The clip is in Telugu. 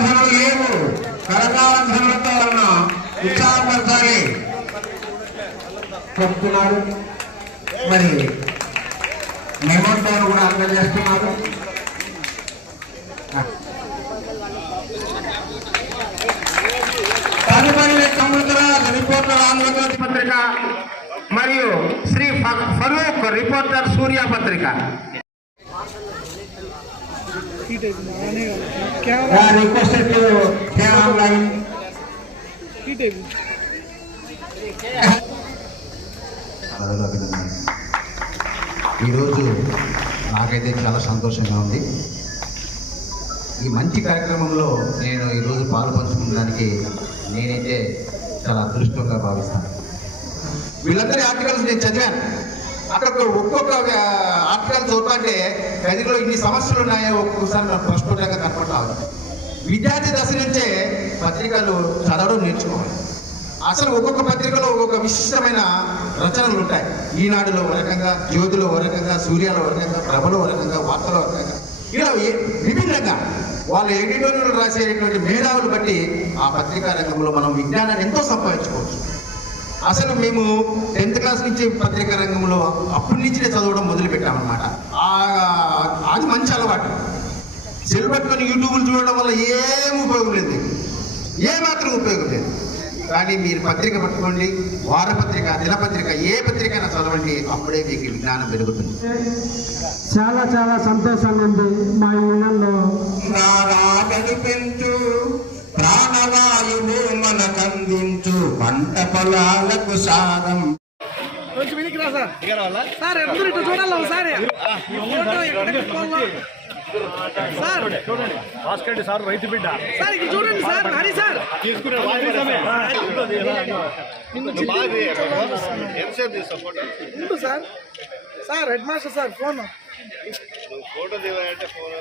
ధనులు లేవు కరకాల ధనులతో ఉన్న ఉత్సాహపరచాలి చెప్తున్నారు. మరి మెమోటోను కూడా అందజేస్తున్నారు తదుపరి సముద్రాల రిపోర్టర్ ఆంధ్రజ్యోతి పత్రిక మరియు శ్రీ ఫరూక్ రిపోర్టర్ సూర్య పత్రిక. ఈరోజు నాకైతే చాలా సంతోషంగా ఉంది. ఈ మంచి కార్యక్రమంలో నేను ఈరోజు పాలు పంచుకున్నదానికి నేనైతే చాలా అదృష్టంగా భావిస్తాను. వీళ్ళందరి ఆర్టికల్స్ నేను చదివాను. అక్కడ ఒక్కొక్క డాక్టర్ చదువుతుంటే గదిలో ఇన్ని సమస్యలు ఉన్నాయో ఒక్కొక్కసారి మనం ప్రస్ఫుటంగా కనపడతా విద్యార్థి దశ నుంచే పత్రికలు చదవడం నేర్చుకోవాలి. అసలు ఒక్కొక్క పత్రికలో ఒక్కొక్క విశిష్టమైన రచనలు ఉంటాయి. ఈనాడులో ఒక రకంగా జ్యోతిలో ఒక రకంగా సూర్యాల ఒక రకంగా ప్రభలో ఒక రకంగా వార్తలో ఒక రకంగా. ఇలా విభిన్నంగా వాళ్ళ ఎడిటోరియల్ రాసేటువంటి మేధావులు బట్టి ఆ పత్రికా రంగంలో మనం విజ్ఞానాన్ని ఎంతో సంపాదించుకోవచ్చు. అసలు మేము క్లాస్ నుంచి పత్రికా రంగంలో అప్పటి నుంచే చదవడం మొదలు పెట్టామన్నమాట ఆ- అది మంచి అలవాటు. సెల్ పట్టుకొని యూట్యూబ్లు చూడడం వల్ల ఏం ఉపయోగం లేదు. ఏ మాత్రం ఉపయోగం లేదు. కానీ మీరు పత్రిక పట్టుకోండి వారపత్రిక దినపత్రిక ఏ పత్రిక అయినా చదవండి అప్పుడే మీకు విజ్ఞానం పెరుగుతుంది. చాలా చాలా సంతోషంగా ఉంది మా యూనియన్లో. పెంచు ప్రాణవాయువు మనకందించు పంట పొలాలకు సారం. సార్ సార్ అందరూ ఇటు చూడాలి ఒకసారి? Sir Bhaskar sir. రైతు బిడ్డ సార్ ఇక్కడ చూడండి సార్ హరి సార్. తీసుకునే sir. Sir head master sir phone. Photo దిగాలంటే phone.